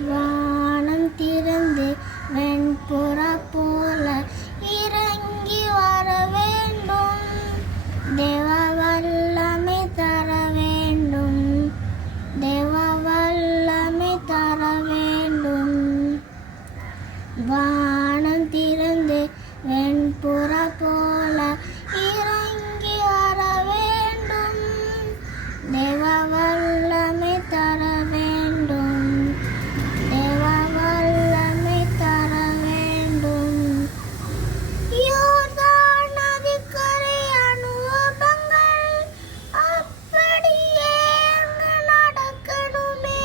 வானம் திறந்து வெண்புறா போல இறங்கி வர வேண்டும். தேவ வல்லமை தர வேண்டும். தேவ வல்லமை தர வேண்டும். வானம் திறந்து வெண்புறா போல இறங்கி வர வேண்டும். தேவ வல்லமை தர வேண்டும். தேவ வல்லமை தர வேண்டும். யோர்தான் நதிக்கரை அனுபவங்கள் அப்படியே அங்கு நடக்கணுமே.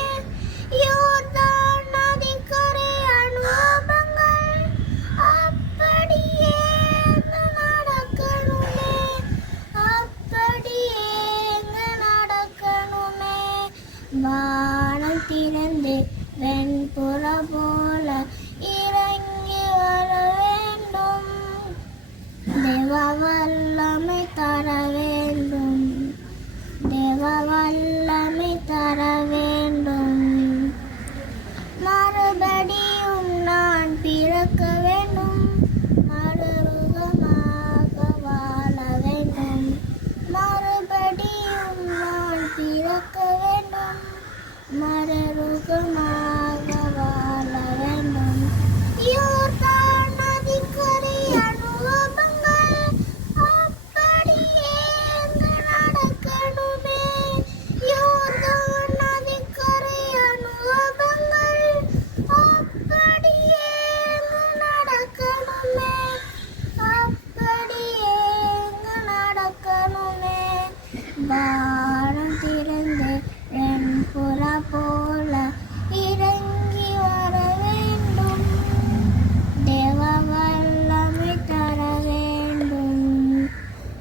யோர்தான் நதிக்கரை அனுபவங்கள் அப்படியே அங்கு நடக்கணுமே. அப்படியே அங்கு நடக்கணுமே. வானம் திறந்து வெண்புறா போல இறங்கி வர வேண்டும். தேவ வல்லமை தர வேண்டும்.